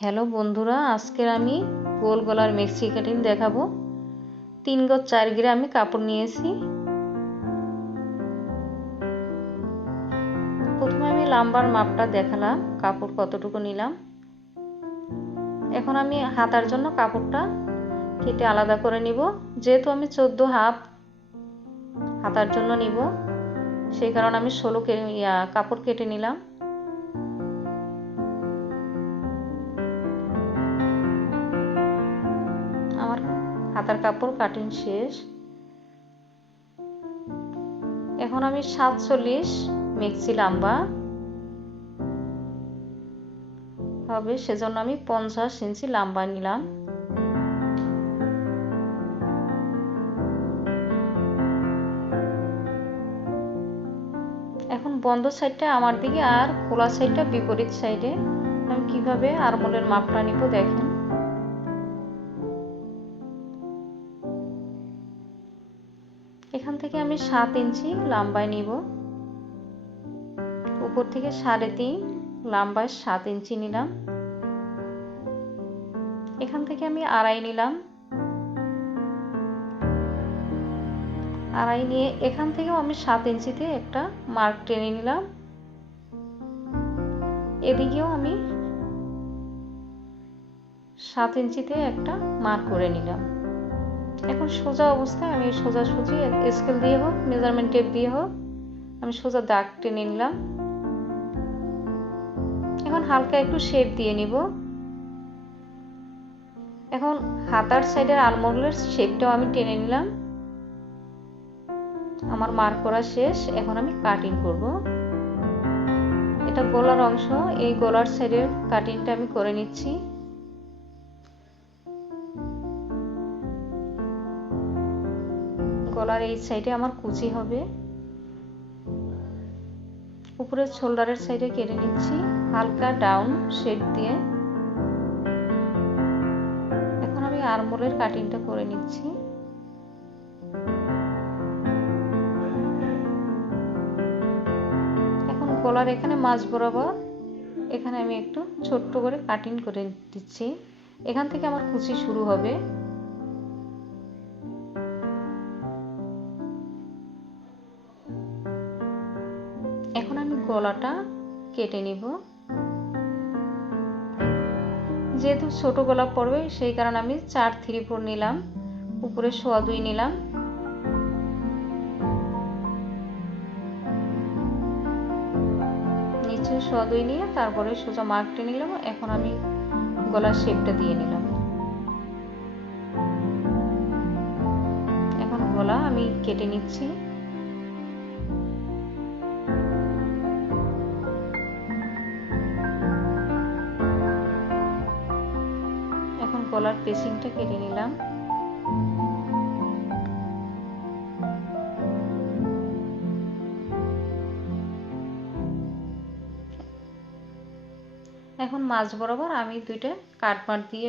Hello বন্ধুরা, আজকে আমি গোল গলার মেক্সি কাটিং দেখাবো। 3 গজ 4 গিরা আমি কাপড় নিয়েছি। প্রথমে আমি লাম্বার মাপটা দেখালাম, কাপড় কতটুকু নিলাম। এখন আমি হাতার জন্য কাপড়টা কেটে আলাদা করে নিব। যেহেতু আমি 14 হাফ হাতার জন্য নিব, সেই কারণে আমি 16 কাপড় কেটে নিলাম। আমার হাতার কাপড় কাটিং শেষ। এখন আমি 47 মেক্সি লম্বা হবে, সেজন্য আমি 50 ইঞ্চি লম্বা নিলাম। এখন বন্ধ সাইডটা আমার দিকে আর খোলা সাইডটা বিপরীত সাইডে। আমি কিভাবে আরমোলের মাপটা নিব দেখেন। এখান থেকে আমি 7 ইঞ্চি লম্বায় নিব, উপর থেকে 3.5 লম্বায় 7 ইঞ্চি নিলাম। এখান থেকে আমি আড়াই নিলাম, আড়াই নিয়ে এখান থেকেও আমি 7 ইঞ্চিতে একটা মার্ক টেনে নিলাম। এদিকেও আমি 7 ইঞ্চিতে একটা মার্ক করে নিলাম। এখন সোজা অবস্থায় আমি সোজাসুজি স্কেল দিয়ে হোক, মেজারমেন্ট টেপ দিয়ে হোক, আমি সোজা দাগ টেনে নিলাম। এখন হালকা একটু শেপ দিয়ে নিব। এখন হাতার সাইডের আরমোলের শেপটাও আমি টেনে নিলাম। আমার মার্ক করা শেষ। এখন আমি কাটিং করব। এটা গলার অংশ, এই গলার সাইডের কাটিংটা আমি করে নিচ্ছি। গলার এই সাইডে আমার কুচি হবে। উপরের শোল্ডারের সাইডে কেটে নিচ্ছি হালকা ডাউন শেপ দিয়ে। এখন আমি আরমোলের কাটিংটা করে নিচ্ছি। এখন গলার এখানে মাঝ বরাবর এখানে আমি একটু ছোট্ট করে কাটিং করে দিচ্ছি। এখান থেকে আমার কুচি শুরু হবে। এখন আমি গলাটা কেটে নিব। যেহেতু ছোট গলা পড়বে সেই কারণে আমি 4/3 নিলাম, উপরে 2.25 নিলাম। নিচে 2.25 নিয়ে তারপরে সোজা মার্ক টেনে নিলাম। এখন আমি গলার শেপটা দিয়ে নিলাম। এখন গলা আমি কেটে নিচ্ছি। এখন গলার পেসিংটা কেটে নিলাম। এখন মাঝ বরাবর আমি দুইটা কাটমার্ক দিয়ে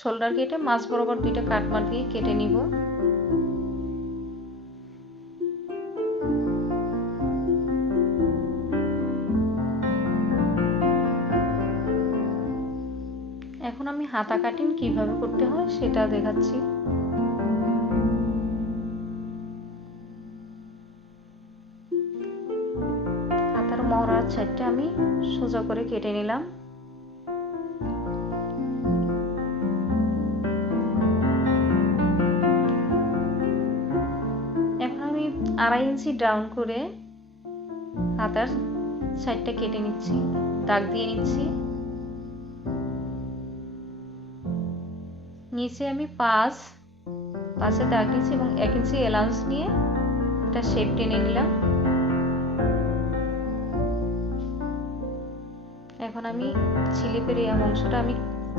শোল্ডার কেটে মাঝ বরাবর দুইটা কাটমার্ক দিয়ে কেটে নিব। এখন আমি হাতা কাটিং কিভাবে করতে হয় সেটা দেখাচ্ছি। হাতার মহড়ার সাইডটা আমি সোজা করে কেটে নিলাম। এখন আমি 2.5 ইঞ্চি ডাউন করে হাতার সাইডটা কেটে নিচ্ছি, দাগ দিয়ে নিচ্ছি। নিচে আমি 5 দাগ নিচ্ছি এবং 1 ইঞ্চি এলাউন্স নিয়ে একটা শেপ টেনে নিলাম। এখন আমি স্লিপের এই অংশটা আমি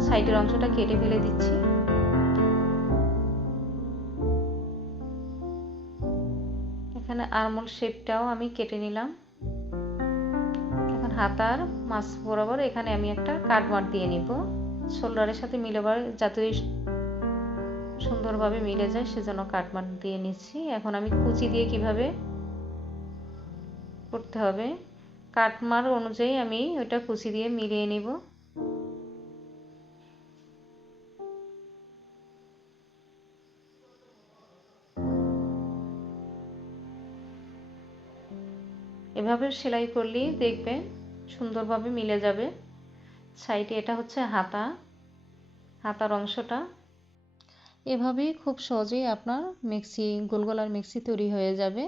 সাইডের অংশটা কেটে ফেলে দিচ্ছি। এখানে আরমোল শেপটাও আমি কেটে নিলাম। এখন হাতার মাছ বরাবর এখানে আমি একটা কাট মার্ক দিয়ে নিব, শোল্ডারের সাথে মিলাবার যাতে সুন্দরভাবে মিলে যায় সেজন্য কাট মার্ক দিয়ে নিচ্ছি। এখন আমি কুচি দিয়ে কিভাবে করতে হবে কাট মার্ক অনুযায়ী আমি ওইটা কুচি দিয়ে মিলিয়ে নিব। এভাবে সেলাই করলেই দেখবেন সুন্দরভাবে মিলে যাবে। সাইডে এটা হচ্ছে হাতার অংশটা। এভাবেই খুব সহজেই আপনার গোল গলার মেক্সি তৈরি হয়ে যাবে।